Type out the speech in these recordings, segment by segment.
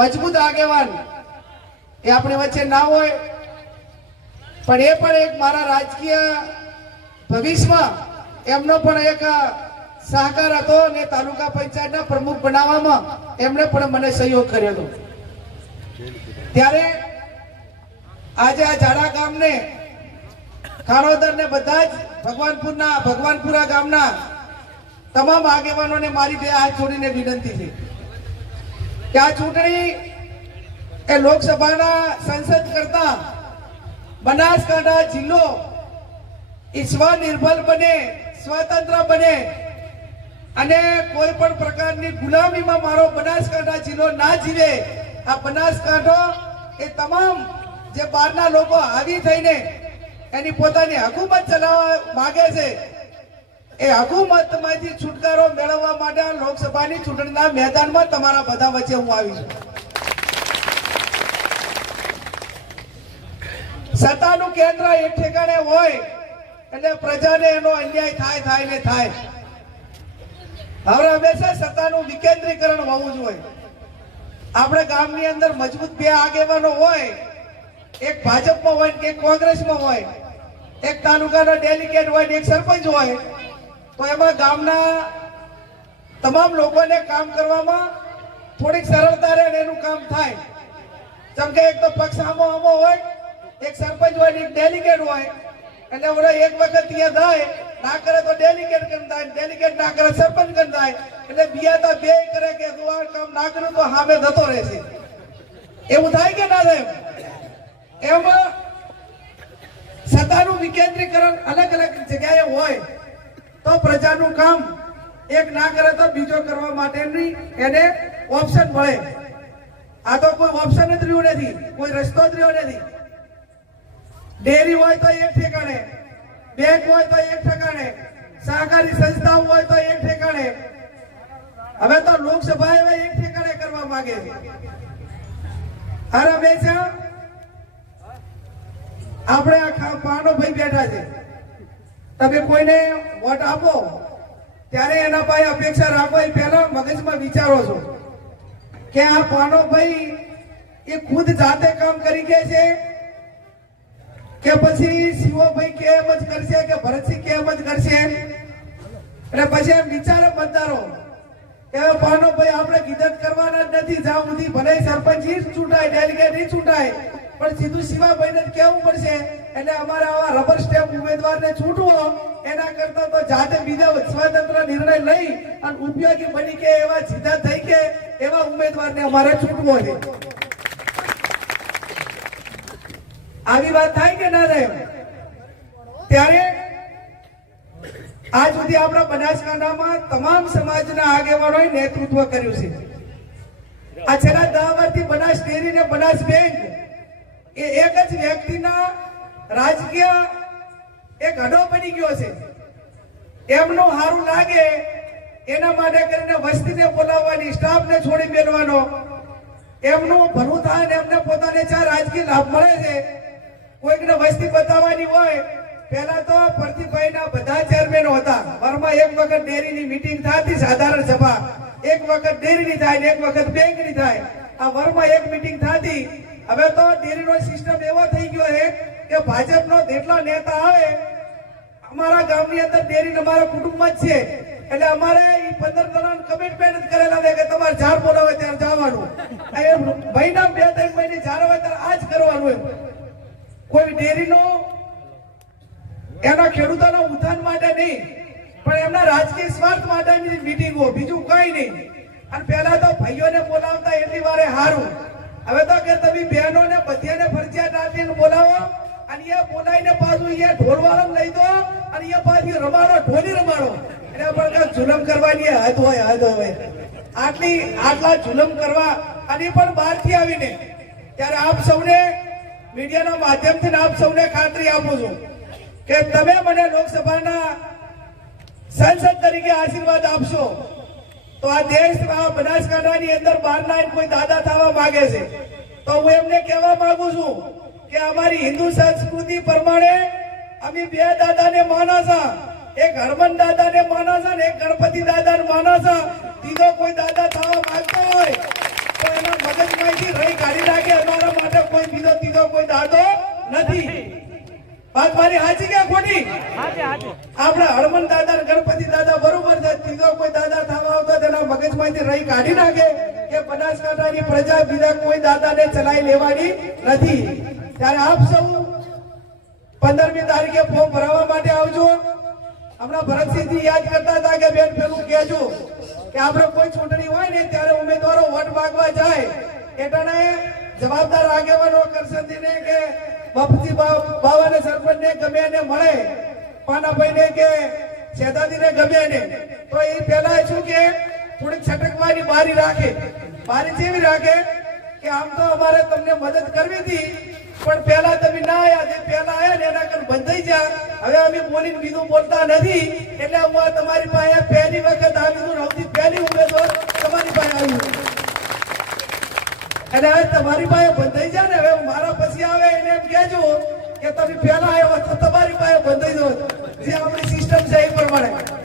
મજબૂત આગેવાન. એ આપણી વચ્ચે ના હોય, પણ એ પણ એક મારા રાજકીય ભવિષ્યમાં એમનો પણ એક સહકાર હતો અને તાલુકા પંચાયતના પ્રમુખ બનાવવામાં એમણે પણ મને સહયોગ કર્યો હતો. ત્યારે આજે આ જાડા ગામને ખાણોદર ને બધા જ ભગવાનપુરના, ભગવાનપુરા ગામના તમામ આગેવાનોને મારી બે હાથ જોડીને વિનંતી છે. કે આ ચૂંટણી એ લોકસભાના સંસદ કરતા બનાસકાંઠા જિલ્લો એ સ્વનિર્ભર બને, સ્વતંત્ર બને અને કોઈ પણ પ્રકારની ગુલામીમાં મારો બનાસકાંઠા જિલ્લો ના જીવે, આ બનાસકાંઠો એ તમામ જે બહારના લોકો હાવી થઈને એની પોતાની હકુમત ચલાવવા માગે છે એ હકુમતમાંથી છુટકારો મેળવવા માટે લોકસભાની ચૂંટણીના મેદાનમાં તમારા બધા વચ્ચે હું આવી છું. સત્તાનું કેન્દ્ર એક ઠેકાણે હોય, એટલે પ્રજાને એનો અન્યાય થાય થાય ને થાય. હવે હંમેશા સત્તાનું વિકેન્દ્રીકરણ હોવું જોઈએ આપણે ગામની અંદર મજબૂત બે આગેવાનો હોય, એક ભાજપમાં હોય એક કોંગ્રેસમાં હોય, એક તાલુકાનો ડેલિગેટ હોય ને એક સરપંચ હોય તો એમાં ગામના તમામ લોકોને કામ કરવામાં થોડીક સરળતા રહે એનું કામ થાય. જેમ કે એક તો પક્ષ આમો આમો હોય, એક સરપંચ હોય એક ડેલિગેટ હોય એટલે ઓલો એક વખત ત્યાં થાય, ના કરે તો ડેલિગેટ કરી થાય? ડેલિગેટ ના કરે સરપંચ કરી થાય? એટલે બીજા તો બે કરે કે દુવાર કામ ના કર્યું તો સામે થતો રહેશે. એવું થાય કે ના થાય? એમાં સત્તાનું વિકેન્દ્રીકરણ અલગ અલગ જગ્યાએ હોય. તો પ્રજાનું કામ એક ના કરે તો બીજો કરવા માટેની એને ઓપ્શન મળે. આ તો કોઈ ઓપ્શન જ રહ્યું નથી, કોઈ રસ્તો જ રહ્યો નથી. ડેરી હોય તો એક ઠેકાણે બેંક હોય તો એક ઠેકાણે સહકારી સંસ્થાઓ હોય તો એક ઠેકાણે. હવે તો લોકસભા એવા એક ઠેકાણે કરવા માંગે છે. અરે હંમેશા આપણે આ પાનો ભાઈ બેઠા છે. તમે કોઈને વોટ આપો, ત્યારે એના પાસે અપેક્ષા રાખો, એ પહેલા મગજમાં વિચારો છો કે આ પાનો ભાઈ એ ખુદ જાતે કામ કરી ગયા છે કે પછી શિવભાઈ કે એમ જ કરશે કે ભરતસિંહ કે એમ જ કરશે? એટલે પછી એમ વિચારે મતદારો કે પાનો ભાઈ આપણે કીધત કરવાના જ નથી, જ્યાં સુધી ભલે સરપંચ ચૂંટાય ડેલિગેટ ચૂંટાય. પણ સીધું શિવાભાઈને જ કહેવું પડશે. એટલે અમારા આવા રબર સ્ટેમ્પ ઉમેદવારને છૂટવો, એના કરતા તો જાતે બીજા સ્વતંત્ર નિર્ણય લઈ અને ઉપયોગી બની કે એવા સીધા થઈ કે એવા ઉમેદવારને અમારે છૂટવો છે. આવી વાત થાય કે ના થાય? ત્યારે આજ સુધી આપણા બનાસકાંઠામાં તમામ સમાજના આગેવાનોએ નેતૃત્વ કર્યું છે. આ છેલ્લા દસ વર્ષથી બનાસ ડેરી ને બનાસ બેંક એ એક જ વ્યક્તિના રાજકીય એક હડો બની ગયો છે. એમનું સારું લાગે એના માટે કરીને વસ્તીને બોલાવવાની, સ્ટાફને છોડી મેળવાનો એમનું ભલું થાય ને એમને પોતાને ચાર રાજકીય લાભ મળે છે, કોઈકને વસ્તી બતાવવાની હોય, પહેલા તો પ્રતિભાઈના બધા ચેરમેન હતા. વરમાં એક વખત ડેરીની મિટિંગ થતી, સાધારણ સભા. એક વખત ડેરીની થાય ને એક વખત બેંકની થાય. આ વરમાં એક મિટિંગ થતી હવે તો ડેરીનો સિસ્ટમ એવો થઈ ગયો છે કે ભાજપનો જેટલા નેતા આવે, અમારા ગામની અંદર ડેરી અમારા કુટુંબમાં જ છે. એટલે અમારે એ પંદર જણા કમિટમેન્ટ કરેલા છે કે તમારે ઝાડ બોલાવે ત્યારે જવાનું. મહિના બે ત્રણ મહિને ઝાડ હોય ત્યારે આ જ કરવાનું એમ. કોઈ ડેરીનો, એના ખેડૂતોના ઉત્થાન માટે નહીં, પણ એમના રાજકીય સ્વાર્થ માટેની મિટિંગો બીજું કઈ નહીં. અને પહેલા તો ભાઈઓને બોલાવતા એટલી વારે હારું. હવે તો કે તમે બહેનોને બધીને ફરજિયાત રાખીને બોલાવો અને એ બોલાવીને પાછું એ ઢોલવાળો લઈ દો અને એ પાછી રમાડો, ઢોલી રમાડો. એટલે પણ કઈ જુલમ કરવાની હદ હોય હદ હોય. આટલી, આટલા જુલમ કરવા અને પણ બહારથી આવીને. ત્યારે આપ સૌને મીડિયાના માધ્યમથી આપ સૌને ખાતરી આપું છું કે તમે મને લોકસભાના સંસદ તરીકે આશીર્વાદ આપશો. તો આ દેશ બનાસકાંઠાની અંદર બહારના કોઈ દાદા થવા માંગે છે? તો હું એમને કહેવા માંગુ છું કે અમારી હિન્દુ સંસ્કૃતિ પ્રમાણે અમે બે દાદાને માના છે. એક હરમન દાદાને માના છે ને એક ગણપતિ દાદાને માના છે. ત્રીજો કોઈ દાદા થવા માંગતો હોય તો એના મગજમાંથી રહી કાઢી નાખે. અમારા માટે કોઈ બીજો ત્રીજો કોઈ દાદો નથી. વાત મારી સાચી કે ખોટી? આપણે હરમન દાદા મગજમાંથી રહી કાઢી નાખે કે બનાસકાંઠાની પ્રજા બીજા કોઈ દાદાને ચલાવી લેવાની નથી. ત્યારે આપ સૌ પંદરમી તારીખે ફોર્મ ભરાવવા માટે આવજો. હમણાં ભરતસિંહજી યાદ કરતા હતા કે બેન પેલું કહેજો કે આપણે કોઈ ચૂંટણી હોય ને ત્યારે ઉમેદવારો વોટ માંગવા જાય. એટલે જવાબદાર આગેવાનો કરશનજીને કે બાપુજી બાવાને સરપંચને ગમે એને મળે, પાનાભાઈને કે શેતાજીને ગમે એને. તો એ પહેલા શું કે થોડીક છટકવાની બારી રાખે. બારી જેવી રાખે કે આમ તો અમારે તમને મદદ કરવી હતી, પણ પહેલા તમે ના આયા. જે પહેલા આવ્યા ને એના કર બંધાઈ જા હવે અમે બોલીને બીજું બોલતા નથી. એટલે હું આ તમારી પાસે પહેલી વખત આવી છું સૌથી પહેલી ઉમેદવાર તમારી પાસે આવી અને હવે તમારી પાસે બંધાઈ જાય ને, હવે મારા પછી આવે એને એમ કહેજો કે તમે પહેલા આવ્યા તો તમારી પાસે બંધાઈ દો જે આપણી સિસ્ટમ છે એ પ્રમાણે.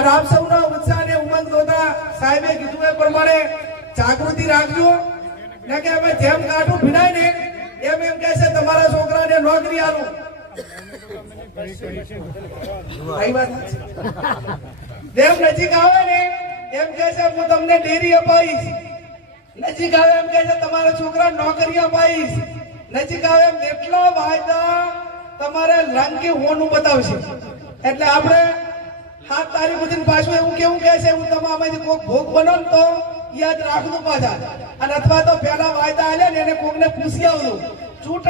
અને આપ સૌના ઉત્સાહ ને ઉમંગ નોતા સાહેબે કીધું એ પ્રમાણે જાગૃતિ રાખજો. ને કે અમે જેમ કાઠું ભીડાય ને એમ એમ કહે છે, તમારા છોકરાને નોકરી આલું. જેમ નજીક આવે ને એમ કહે છે, હું તમને ડેરી અપાવીશ નજીક આવે એમ કહે છે, તમારા છોકરા નોકરી અપાવીશ નજીક આવે એમ, એટલા વાયદા તમારે લાંકી હોનું બતાવશે. એટલે આપણે સાત તારી બધી પાછું એવું કેવું કહે છે, હું તમે કોઈક ભોગ બનો તો યાદ રાખજો પાછા. અને અથવા તો પેલા વાયદા આલે ને એને કોકને પૂછી આવજો. ચૂંટણી